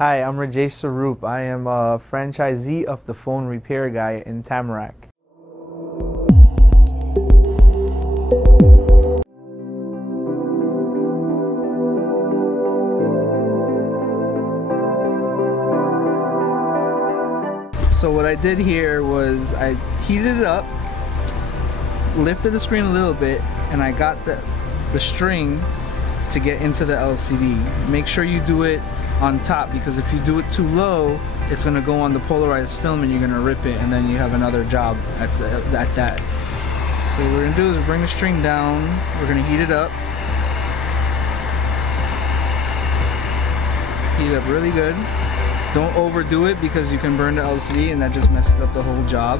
Hi, I'm Rajesh Sarup. I am a franchisee of the Phone Repair Guy in Tamarack. So what I did here was I heated it up, lifted the screen a little bit, and I got the string to get into the LCD. Make sure you do it on top, because if you do it too low, it's going to go on the polarized film and you're going to rip it, and then you have another job at that. So what we're going to do is bring the string down, we're going to heat it up. Heat it up really good. Don't overdo it because you can burn the LCD and that just messes up the whole job.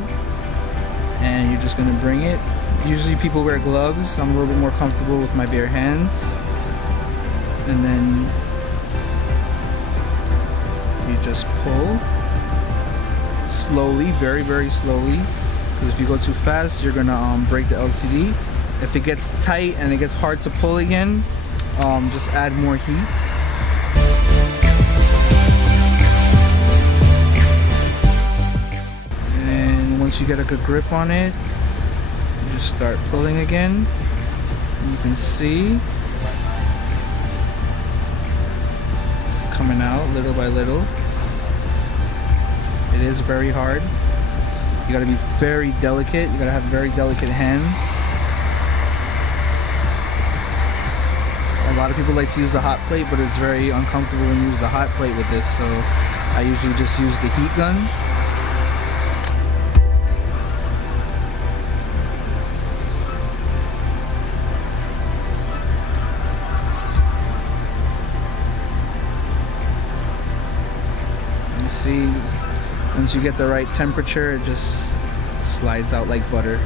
And you're just going to bring it. Usually people wear gloves. I'm a little bit more comfortable with my bare hands. And then you just pull slowly, very, very slowly, because if you go too fast, you're gonna break the LCD. If it gets tight and it gets hard to pull again, just add more heat. And once you get a good grip on it, you just start pulling again. You can see it's coming out little by little. It is very hard. You gotta be very delicate. You gotta have very delicate hands. A lot of people like to use the hot plate, but it's very uncomfortable when you use the hot plate with this, so I usually just use the heat gun. You see, once you get the right temperature, it just slides out like butter.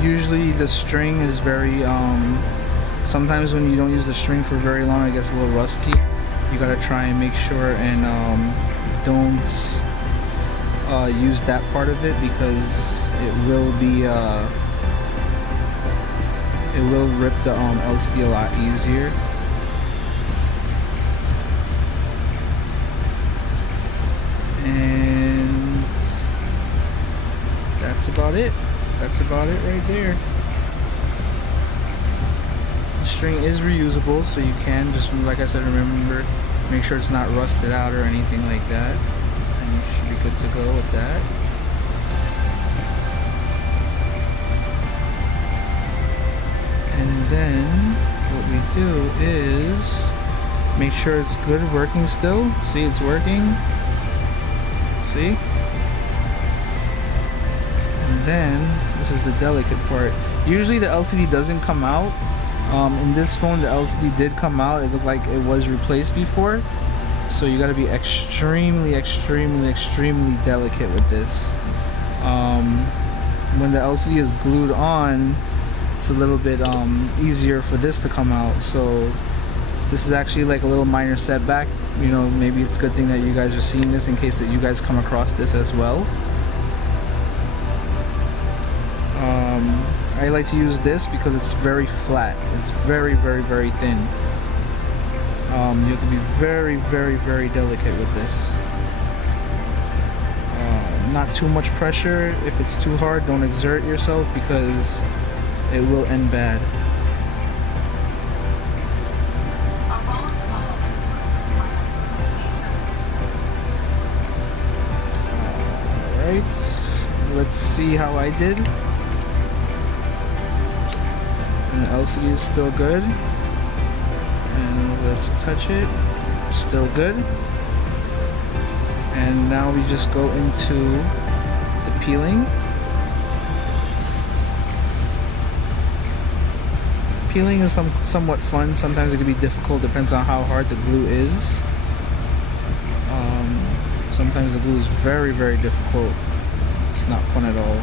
Usually the string is very, sometimes when you don't use the string for very long, it gets a little rusty. You gotta try and make sure and don't use that part of it, because it will be it will rip the LCD a lot easier. And that's about it. That's about it right there. The string is reusable, so you can just, like I said, remember, make sure it's not rusted out or anything like that. And you should be good to go with that. And then what we do is make sure it's good working still. See, it's working. See? And then this is the delicate part. Usually the LCD doesn't come out. In this phone the LCD did come out. It looked like it was replaced before. So you got to be extremely, extremely, extremely delicate with this. When the LCD is glued on, it's a little bit easier for this to come out. So this is actually like a little minor setback. You know, maybe it's a good thing that you guys are seeing this in case that you guys come across this as well. I like to use this because it's very flat. It's very, very, very thin. You have to be very, very, very delicate with this. Not too much pressure. If it's too hard, don't exert yourself, because it will end bad. Alright, let's see how I did. And the LCD is still good. And let's touch it. Still good. And now we just go into the peeling. Peeling is somewhat fun. Sometimes it can be difficult, depends on how hard the glue is. Sometimes the glue is very, very difficult. It's not fun at all.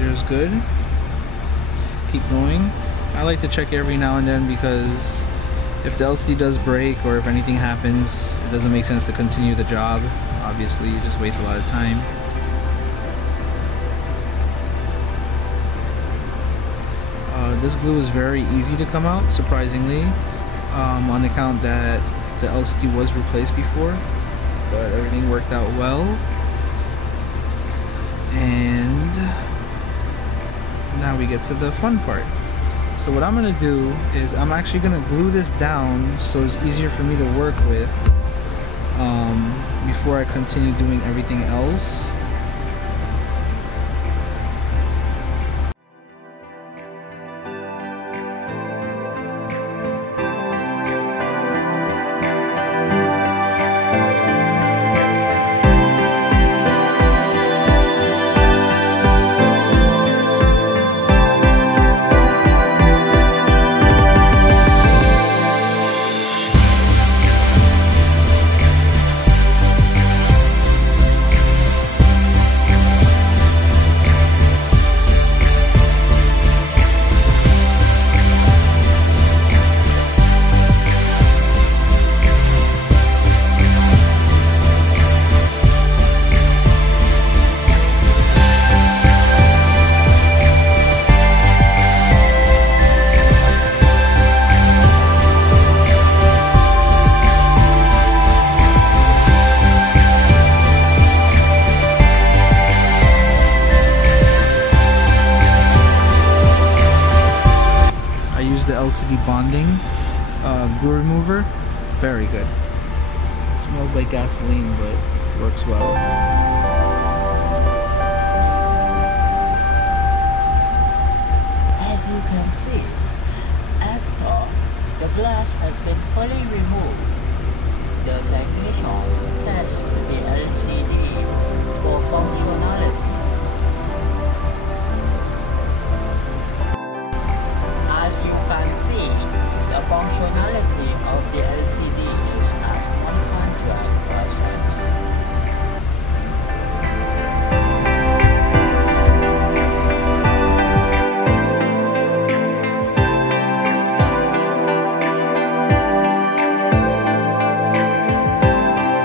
stabilizer is good. Keep going. I like to check every now and then because if the LCD does break or if anything happens, it doesn't make sense to continue the job. Obviously, you just waste a lot of time. This glue is very easy to come out, surprisingly, on account that the LCD was replaced before, but everything worked out well. And now we get to the fun part. So what I'm gonna do is I'm actually gonna glue this down so it's easier for me to work with before I continue doing everything else. The LCD bonding glue remover, very good. Smells like gasoline, but works well. As you can see, after the glass has been fully removed, the technician tests the LCD for functionality. As you can see, the functionality of the LCD is at 100%.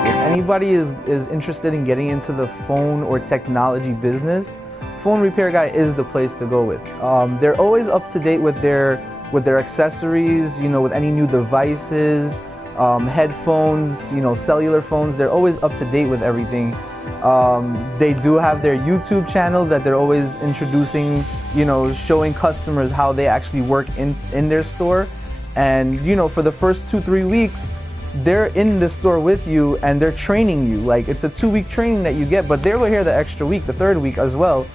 If anybody is interested in getting into the phone or technology business, Phone Repair Guy is the place to go with. They're always up to date with their accessories, you know, with any new devices, headphones, you know, cellular phones. They're always up to date with everything. They do have their YouTube channel that they're always introducing, you know, showing customers how they actually work in their store. And, you know, for the first 2-3 weeks, they're in the store with you and they're training you. Like, it's a 2-week training that you get, but they're here the extra week, the 3rd week as well.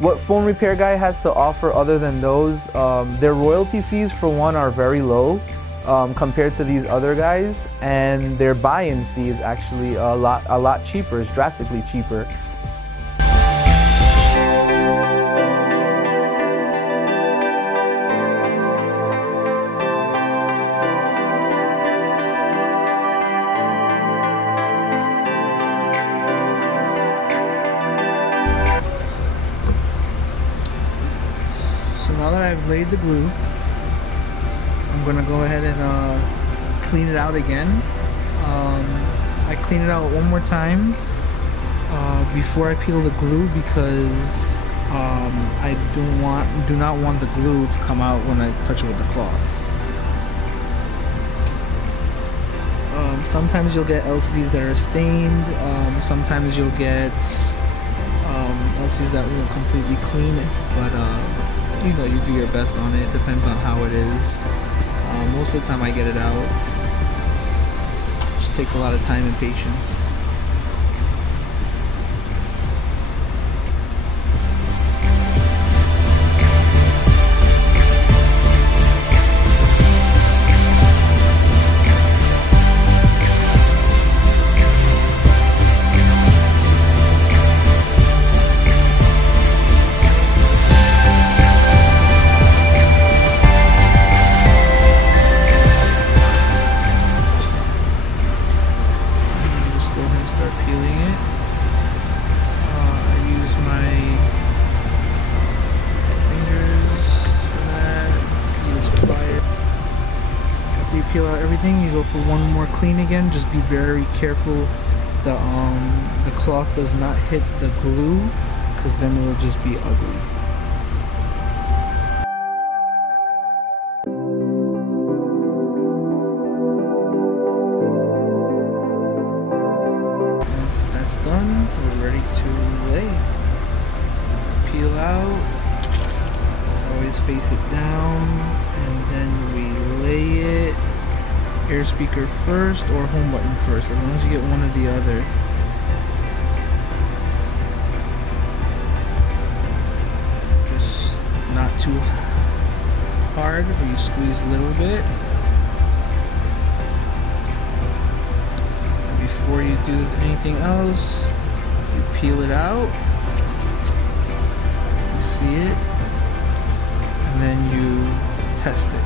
What Phone Repair Guy has to offer other than those, their royalty fees for one are very low compared to these other guys, and their buy-in fee is actually a lot cheaper. It's drastically cheaper. So now that I've laid the glue, I'm gonna go ahead and clean it out again. I clean it out one more time before I peel the glue because I do not want the glue to come out when I touch it with the cloth. Sometimes you'll get LCDs that are stained. Sometimes you'll get LCDs that will completely clean it, but you know, you do your best on it. Depends on how it is. Most of the time I get it out. It just takes a lot of time and patience. everything, you go for one more clean again. Just be very careful the cloth does not hit the glue, because then it will just be ugly. Once that's done, we're ready to lay. Peel out, always face it down, and then we lay it. Air speaker first or home button first, as long as you get one or the other. Just not too hard, or you squeeze a little bit. And before you do anything else, you peel it out. You see it, and then you test it.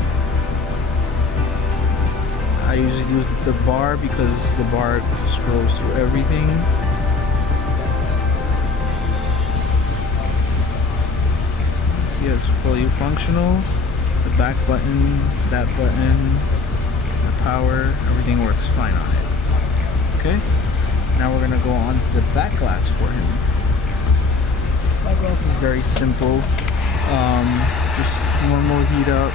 I usually use the bar because the bar scrolls through everything. See, it's fully functional. The back button, that button, the power, everything works fine on it. Okay, now we're gonna go on to the back glass for him. Back glass is very simple. Just normal heat up.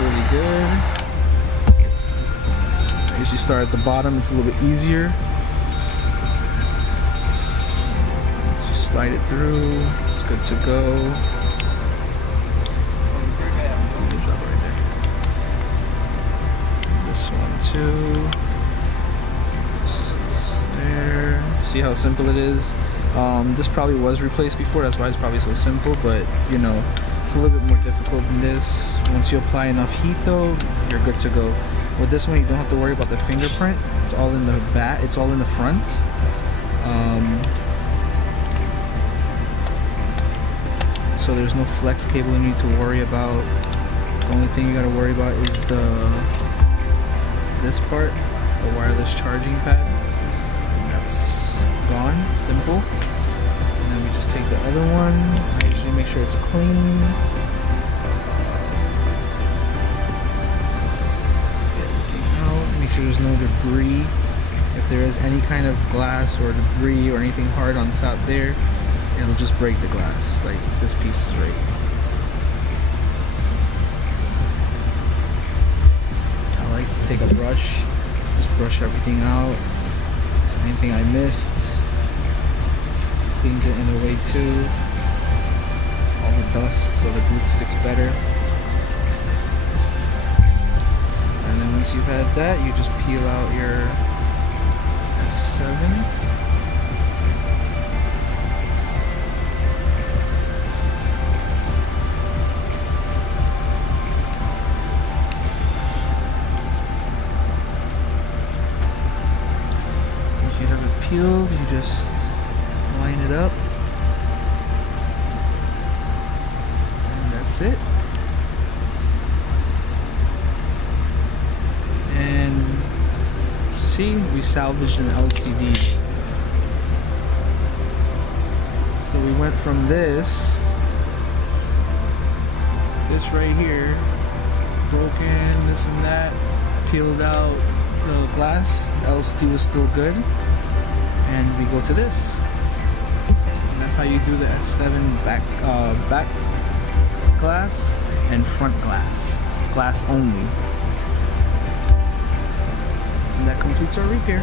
Really good. I usually start at the bottom, it's a little bit easier. Just slide it through, it's good to go. This one too. This is there. See how simple it is? This probably was replaced before, that's why it's probably so simple, but you know, it's a little bit more difficult than this. Once you apply enough heat though, you're good to go. With this one, you don't have to worry about the fingerprint. It's all in the back, it's all in the front. So there's no flex cable you need to worry about. The only thing you gotta worry about is this part, the wireless charging pad. That's gone, simple. And then we just take the other one. I usually make sure it's clean. Get everything out. Make sure there's no debris. If there is any kind of glass or debris or anything hard on top there, it'll just break the glass. Like this piece is right. I like to take a brush, just brush everything out. Anything I missed, cleans it in a way too. All the dust so the glue sticks better. And then once you've had that, you just peel out your S7. Once you have it peeled, you just line it up. It, and see, we salvaged an LCD. So we went from this right here, broken, this and that, peeled out the glass, the LCD was still good, and we go to this. And that's how you do the S7 back glass and front glass only. And that completes our repair.